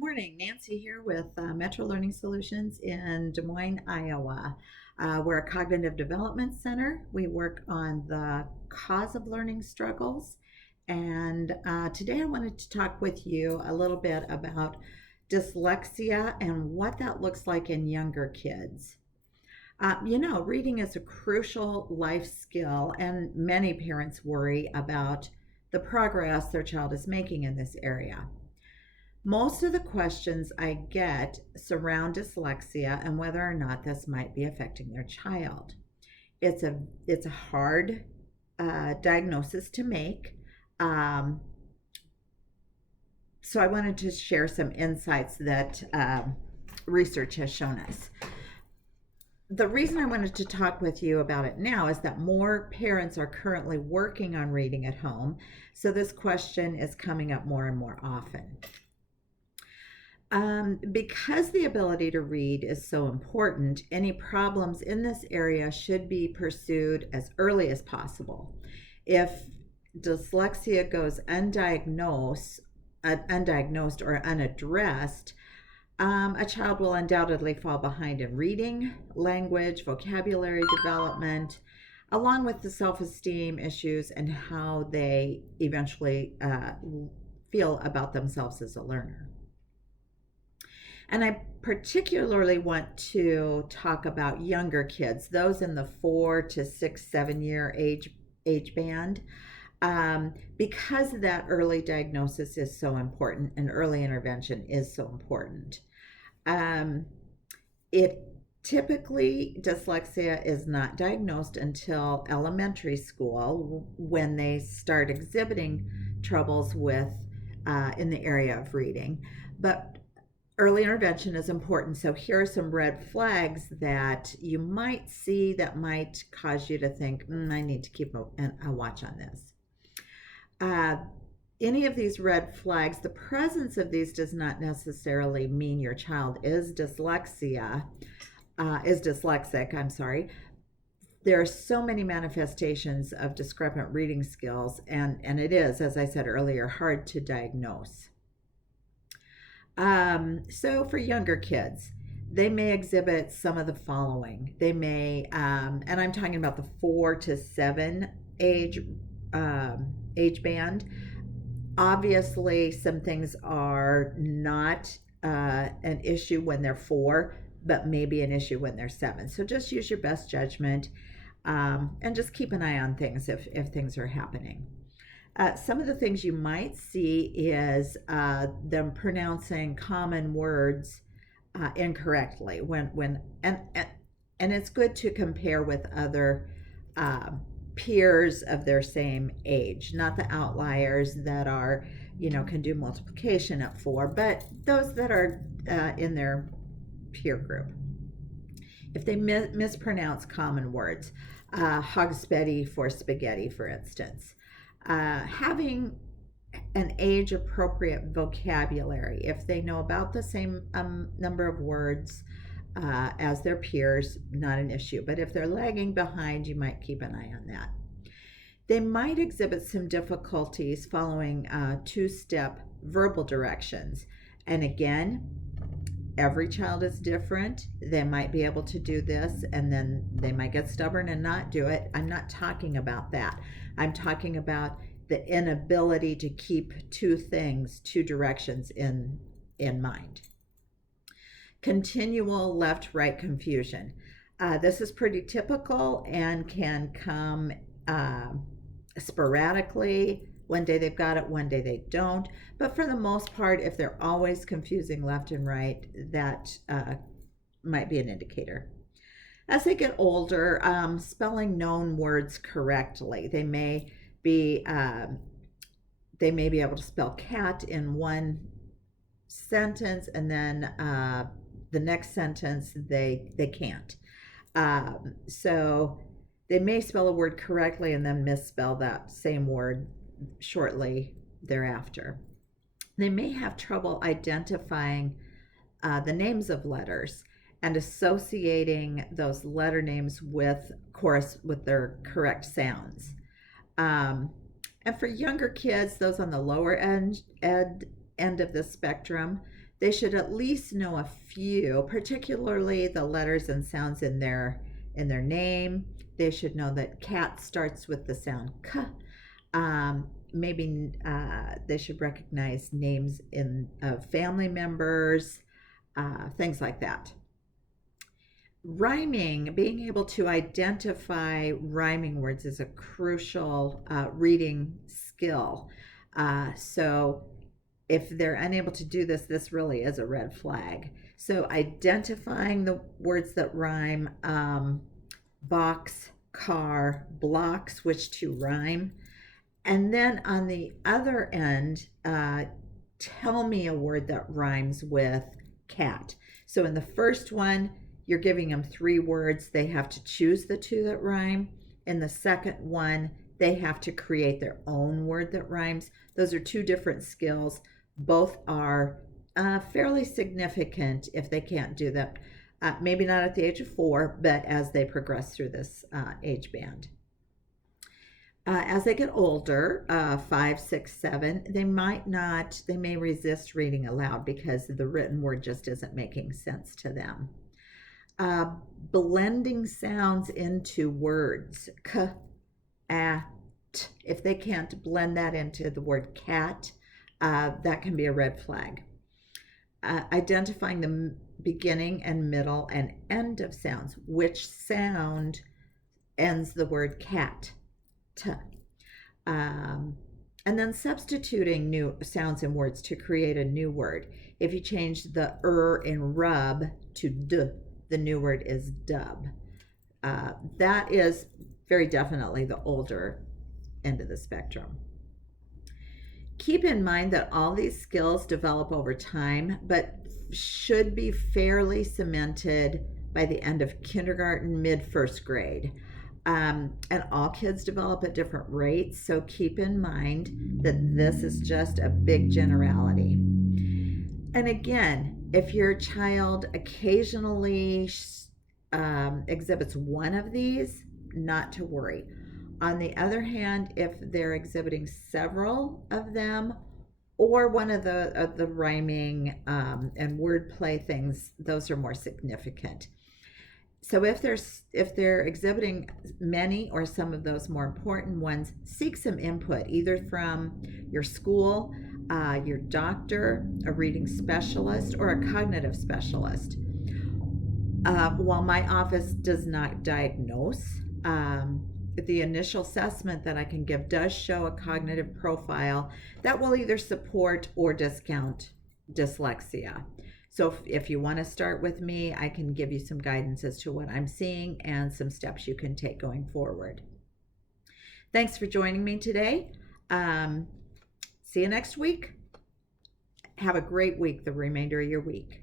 morning. Nancy here with Metro Learning Solutions in Des Moines, Iowa. We're a cognitive development center. We work on the cause of learning struggles. And today I wanted to talk with you a little bit about dyslexia and what that looks like in younger kids. Reading is a crucial life skill, and many parents worry about the progress their child is making in this area. Most of the questions I get surround dyslexia and whether or not this might be affecting their child. It's a hard diagnosis to make. Um, so I wanted to share some insights that research has shown us. The reason I wanted to talk with you about it now is that more parents are currently working on reading at home, so this question is coming up more and more often. Because the ability to read is so important, any problems in this area should be pursued as early as possible. If dyslexia goes undiagnosed or unaddressed, a child will undoubtedly fall behind in reading, language, vocabulary development, along with the self-esteem issues and how they eventually feel about themselves as a learner. And I particularly want to talk about younger kids, those in the 4 to 6, 7 year age band, because that early diagnosis is so important and early intervention is so important. Dyslexia is not diagnosed until elementary school when they start exhibiting troubles with in the area of reading, but early intervention is important. So here are some red flags that you might see that might cause you to think, I need to keep a watch on this. Any of these red flags, the presence of these does not necessarily mean your child is dyslexic. There are so many manifestations of discrepant reading skills, and it is, as I said earlier, hard to diagnose. So for younger kids, they may exhibit some of the following. They may, and I'm talking about the 4 to 7 age band. Obviously, some things are not an issue when they're 4, but maybe an issue when they're 7. So just use your best judgment and just keep an eye on things if things are happening. Some of the things you might see is them pronouncing common words incorrectly and it's good to compare with other peers of their same age, not the outliers that are, can do multiplication at 4, but those that are in their peer group. If they mispronounce common words, hogspetty for spaghetti, for instance. Having an age appropriate vocabulary. If they know about the same number of words as their peers, not an issue. But if they're lagging behind, you might keep an eye on that. They might exhibit some difficulties following 2-step verbal directions. And again, every child is different. They might be able to do this and then they might get stubborn and not do it. I'm not talking about that. I'm talking about the inability to keep two directions in mind. Continual left-right confusion. This is pretty typical and can come sporadically. One day they've got it, one day they don't. But for the most part, if they're always confusing left and right, that might be an indicator. As they get older, spelling known words correctly. They may be able to spell cat in one sentence, and then the next sentence they can't. So they may spell a word correctly and then misspell that same word shortly thereafter. They may have trouble identifying the names of letters and associating those letter names with their correct sounds. And for younger kids, those on the lower end of the spectrum, They should at least know a few, particularly the letters and sounds in their name. They should know that cat starts with the sound k. Maybe they should recognize names of family members, things like that. Rhyming, being able to identify rhyming words is a crucial reading skill. So if they're unable to do this, this really is a red flag. So identifying the words that rhyme, box, car, block, switch to rhyme. And then on the other end, tell me a word that rhymes with cat. So in the first one, you're giving them 3 words. They have to choose the 2 that rhyme. In the second one, they have to create their own word that rhymes. Those are 2 different skills. Both are fairly significant if they can't do them. Maybe not at the age of 4, but as they progress through this age band. As they get older, 5, 6, 7, they may resist reading aloud because the written word just isn't making sense to them. Blending sounds into words, k, a, t. If they can't blend that into the word cat, that can be a red flag. Identifying the beginning and middle and end of sounds. Which sound ends the word cat? T. And then substituting new sounds and words to create a new word. If you change the in rub to d, the new word is dub. That is very definitely the older end of the spectrum. Keep in mind that all these skills develop over time, but should be fairly cemented by the end of kindergarten, mid-first grade. And all kids develop at different rates, so keep in mind that this is just a big generality. And again, if your child occasionally exhibits one of these, not to worry. On the other hand, if they're exhibiting several of them, or one of the rhyming and wordplay things, those are more significant. So if they're exhibiting many or some of those more important ones, seek some input either from your school, your doctor, a reading specialist, or a cognitive specialist. While my office does not diagnose, the initial assessment that I can give does show a cognitive profile that will either support or discount dyslexia. So if you want to start with me, I can give you some guidance as to what I'm seeing and some steps you can take going forward. Thanks for joining me today. See you next week. Have a great week, the remainder of your week.